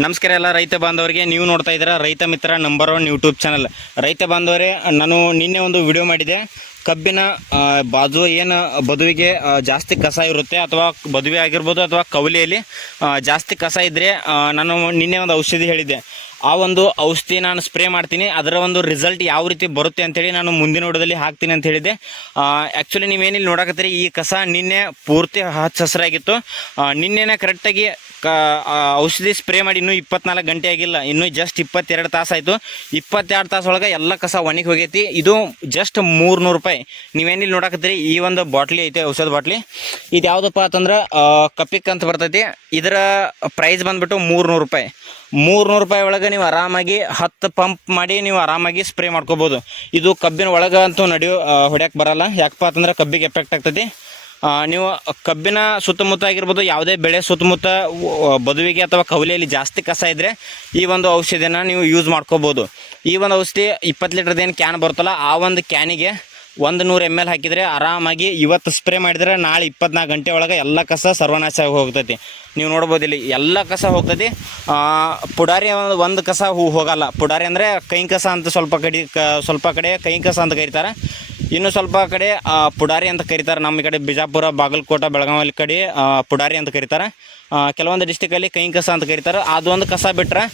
ನಮಸ್ಕಾರ ಎಲ್ಲ ರೈತ ಬಾಂಧವರಿಗೆ. ನೀವು ನೋಡ್ತಾ ಇದ್ದೀರಾ ರೈತ ಮಿತ್ರ ನಂಬರ್ 1 ಯೂಟ್ಯೂಬ್ ಚಾನಲ್. ರೈತ ಬಾಂಧವರೇ, ನಾನು ನಿನ್ನೆ ಒಂದು ವಿಡಿಯೋ ಮಾಡಿದೆ. ಕಬ್ಬಿನ ಬಾಜು ಏನು ಬದುವಿಗೆ ಜಾಸ್ತಿ ಕಸ ಇರುತ್ತೆ, ಅಥವಾ ಬದುವೆ ಆಗಿರ್ಬೋದು ಅಥವಾ ಕವಲಿಯಲ್ಲಿ ಜಾಸ್ತಿ ಕಸ ಇದ್ದರೆ ನಾನು ನಿನ್ನೆ ಒಂದು ಔಷಧಿ ಹೇಳಿದ್ದೆ. ಆ ಒಂದು ಔಷಧಿ ನಾನು ಸ್ಪ್ರೇ ಮಾಡ್ತೀನಿ, ಅದರ ಒಂದು ರಿಸಲ್ಟ್ ಯಾವ ರೀತಿ ಬರುತ್ತೆ ಅಂತೇಳಿ ನಾನು ಮುಂದಿನ ವಿಡಿಯೋದಲ್ಲಿ ಹಾಕ್ತೀನಿ ಅಂತ ಹೇಳಿದ್ದೆ. ಆ್ಯಕ್ಚುಲಿ ನೀವೇನಿಲ್ಲಿ ನೋಡಕತ್ತೀರಿ, ಈ ಕಸ ನಿನ್ನೆ ಪೂರ್ತಿ ಹಚ್ಚ ಹಸಿರಾಗಿತ್ತು. ನಿನ್ನೆನೇ ಕರೆಕ್ಟಾಗಿ ಔಷಧಿ ಸ್ಪ್ರೇ ಮಾಡಿ ಇನ್ನೂ 24 ಗಂಟೆ ಆಗಿಲ್ಲ, ಇನ್ನೂ ಜಸ್ಟ್ 22 ತಾಸು ಆಯಿತು. 22 ತಾಸು ಒಳಗೆ ಎಲ್ಲ ಕಸ ಒಣಗಿ ಹೋಗೈತಿ. ಇದು ಜಸ್ಟ್ 300 ರೂಪಾಯಿ. ನೀವೇನಿಲ್ಲಿ ನೋಡಕತ್ತೀರಿ, ಈ ಒಂದು ಬಾಟ್ಲಿ ಐತೆ, ಔಷಧ ಬಾಟ್ಲಿ. ಇದು ಯಾವುದಪ್ಪ ಅಂತಂದ್ರೆ ಕಪಿಕ್ ಅಂತ ಬರ್ತೈತಿ. ಇದರ ಪ್ರೈಸ್ ಬಂದುಬಿಟ್ಟು 300 ರೂಪಾಯಿ. 300 ರೂಪಾಯಿ ಒಳಗೆ ನೀವು ಆರಾಮಾಗಿ 10 ಪಂಪ್ ಮಾಡಿ ನೀವು ಆರಾಮಾಗಿ ಸ್ಪ್ರೇ ಮಾಡ್ಕೋಬೋದು. ಇದು ಕಬ್ಬಿನ ಒಳಗೆ ಅಂತೂ ಹೊಡ್ಯಕ್ಕೆ ಬರಲ್ಲ. ಯಾಕಪ್ಪ ಅಂತಂದ್ರೆ ಕಬ್ಬಿಗೆ ಎಫೆಕ್ಟ್ ಆಗ್ತದೆ. ನೀವು ಕಬ್ಬಿನ ಸುತ್ತಮುತ್ತ ಆಗಿರ್ಬೋದು, ಯಾವುದೇ ಬೆಳೆ ಸುತ್ತಮುತ್ತ ಬದುವಿಗೆ ಅಥವಾ ಕವಲಿಯಲ್ಲಿ ಜಾಸ್ತಿ ಕಸ ಇದ್ದರೆ ಈ ಒಂದು ಔಷಧಿನ ನೀವು ಯೂಸ್ ಮಾಡ್ಕೋಬೋದು. ಈ ಒಂದು ಔಷಧಿ 20 ಲೀಟ್ರದೇನು ಕ್ಯಾನ್ ಬರುತ್ತಲ್ಲ, ಆ ಒಂದು ಕ್ಯಾನಿಗೆ 100 ml ಹಾಕಿದರೆ ಆರಾಮಾಗಿ ಇವತ್ತು ಸ್ಪ್ರೇ ಮಾಡಿದರೆ ನಾಳೆ 24 ಗಂಟೆ ಒಳಗೆ ಎಲ್ಲ ಕಸ ಸರ್ವನಾಶ ಹೋಗ್ತೈತಿ. ನೀವು ನೋಡ್ಬೋದು, ಇಲ್ಲಿ ಎಲ್ಲ ಕಸ ಹೋಗ್ತೈತಿ. ಪುಡಾರಿ ಒಂದು ಕಸ ಹೋಗಲ್ಲ. ಪುಡಾರಿ ಅಂದರೆ ಕೈ ಕಸ ಅಂತ ಸ್ವಲ್ಪ ಕಡೆ ಕೈ ಕಸ ಅಂತ ಕರೀತಾರೆ, ಇನ್ನು ಸ್ವಲ್ಪ ಕಡೆ ಪುಡಾರಿ ಅಂತ ಕರೀತಾರೆ. ನಮ್ಮ ಕಡೆ ಬಿಜಾಪುರ, ಬಾಗಲಕೋಟೆ, ಬೆಳಗಾವಿ ಕಡೆ ಪುಡಾರಿ ಅಂತ ಕರೀತಾರೆ. ಕೆಲವೊಂದು ಡಿಸ್ಟಿಕಲ್ಲಿ ಕೈ ಕಸ ಅಂತ ಕರೀತಾರೆ. ಅದೊಂದು ಕಸ ಬಿಟ್ಟರೆ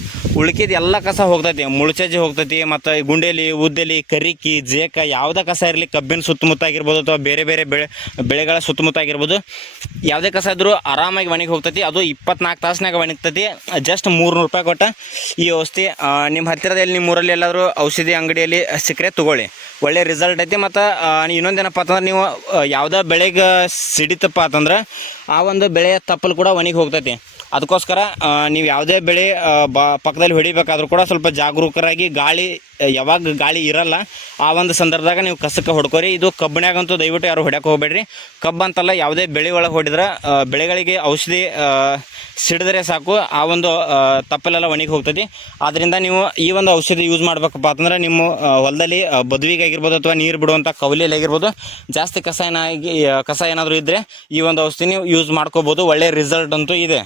ಉಳ್ಕಿದ ಎಲ್ಲ ಕಸ ಹೋಗ್ತೈತಿ. ಮುಳ್ಚಜ್ಜಿ ಹೋಗ್ತೈತಿ, ಮತ್ತು ಗುಂಡೇಲಿ, ಉದ್ದೆಲಿ, ಕರಿಕಿ, ಜೇಕ, ಯಾವುದೇ ಕಸ ಇರಲಿ, ಕಬ್ಬಿನ ಸುತ್ತಮುತ್ತ ಆಗಿರ್ಬೋದು ಅಥವಾ ಬೇರೆ ಬೇರೆ ಬೆಳೆಗಳ ಸುತ್ತಮುತ್ತ ಆಗಿರ್ಬೋದು, ಯಾವುದೇ ಕಸ ಇದ್ದರೂ ಆರಾಮಾಗಿ ಒಣಗಿ ಹೋಗ್ತೈತಿ. ಅದು 24 ತಾಸಿನಾಗ ಒಣಗ್ತೈತಿ. ಜಸ್ಟ್ 300 ರೂಪಾಯಿ ಕೊಟ್ಟು ಈ ಔಷಧಿ ನಿಮ್ಮ ಹತ್ತಿರದಲ್ಲಿ, ನಿಮ್ಮ ಊರಲ್ಲಿ ಎಲ್ಲಾದರೂ ಔಷಧಿ ಅಂಗಡಿಯಲ್ಲಿ ಸಿಕ್ಕರೆ ತೊಗೊಳ್ಳಿ, ಒಳ್ಳೆ ರಿಸಲ್ಟ್ ಐತಿ. ಮತ್ತು ಇನ್ನೊಂದೇನಪ್ಪ ಅಂತಂದ್ರೆ, ನೀವು ಯಾವುದೇ ಬೆಳೆಗೆ ಸಿಡಿತಪ್ಪ ಅಂತಂದ್ರೆ ಆ ಒಂದು ಬೆಳೆಯ ತಪ್ಪಲು ಕೂಡ ಒಣಗಿ ಹೋಗ್ತೈತಿ. ಅದಕ್ಕೋಸ್ಕರ ನೀವು ಯಾವುದೇ ಬೆಳೆ ಪಕ್ಕದಲ್ಲಿ ಹೊಡಿಬೇಕಾದ್ರೂ ಕೂಡ ಸ್ವಲ್ಪ ಜಾಗರೂಕರಾಗಿ, ಯಾವಾಗ ಗಾಳಿ ಇರಲ್ಲ ಆ ಒಂದು ಸಂದರ್ಭದಾಗ ನೀವು ಕಸಕ್ಕೆ ಹೊಡ್ಕೋರಿ. ಇದು ಕಬ್ಬಿನಾಗಂತೂ ದಯವಿಟ್ಟು ಯಾರು ಹೊಡ್ಯಕ್ಕೆ ಹೋಗಬೇಡ್ರಿ. ಕಬ್ಬು ಅಂತಲ್ಲ, ಯಾವುದೇ ಬೆಳೆ ಒಳಗೆ ಹೊಡಿದ್ರೆ ಬೆಳೆಗಳಿಗೆ ಔಷಧಿ ಸಿಡಿದ್ರೆ ಸಾಕು, ಆ ಒಂದು ತಪ್ಪಲೆಲ್ಲ ಒಣಗಿ ಹೋಗ್ತೈತಿ. ಆದ್ದರಿಂದ ನೀವು ಈ ಒಂದು ಔಷಧಿ ಯೂಸ್ ಮಾಡಬೇಕಪ್ಪ ಅಂತಂದ್ರೆ, ನಿಮ್ಮ ಹೊಲದಲ್ಲಿ ಬದುವಿಗೆ ಆಗಿರ್ಬೋದು ಅಥವಾ ನೀರು ಬಿಡುವಂಥ ಕವಲಿಯಲ್ಲಿ ಆಗಿರ್ಬೋದು ಜಾಸ್ತಿ ಕಸ ಏನಾದರೂ ಇದ್ದರೆ ಈ ಒಂದು ಔಷಧಿ ನೀವು ಯೂಸ್ ಮಾಡ್ಕೋಬೋದು. ಒಳ್ಳೆಯ ರಿಸಲ್ಟ್ ಅಂತೂ ಇದೆ.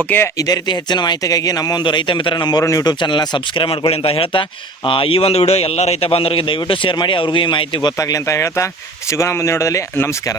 ಓಕೆ, ಇದೇ ರೀತಿ ಹೆಚ್ಚಿನ ಮಾಹಿತಿಗಾಗಿ ನಮ್ಮ ಒಂದು ರೈತ ಮಿತ್ರ ನಂಬರ್ 1 ಯೂಟ್ಯೂಬ್ ಚಾನಲ್ನ ಸಬ್ಸ್ಕ್ರೈಬ್ ಮಾಡ್ಕೊಳ್ಳಿ ಅಂತ ಹೇಳ್ತಾ, ಈ ಒಂದು ವಿಡಿಯೋ ಎಲ್ಲ ರೈತ ಬಾಂಧವರಿಗೆ ದಯವಿಟ್ಟು ಶೇರ್ ಮಾಡಿ, ಅವ್ರಿಗೂ ಈ ಮಾಹಿತಿ ಗೊತ್ತಾಗಲಿ ಅಂತ ಹೇಳ್ತಾ ಸಿಗೋಣ ಮುಂದಿನ ವಿಡಿಯೋದಲ್ಲಿ. ನಮಸ್ಕಾರ.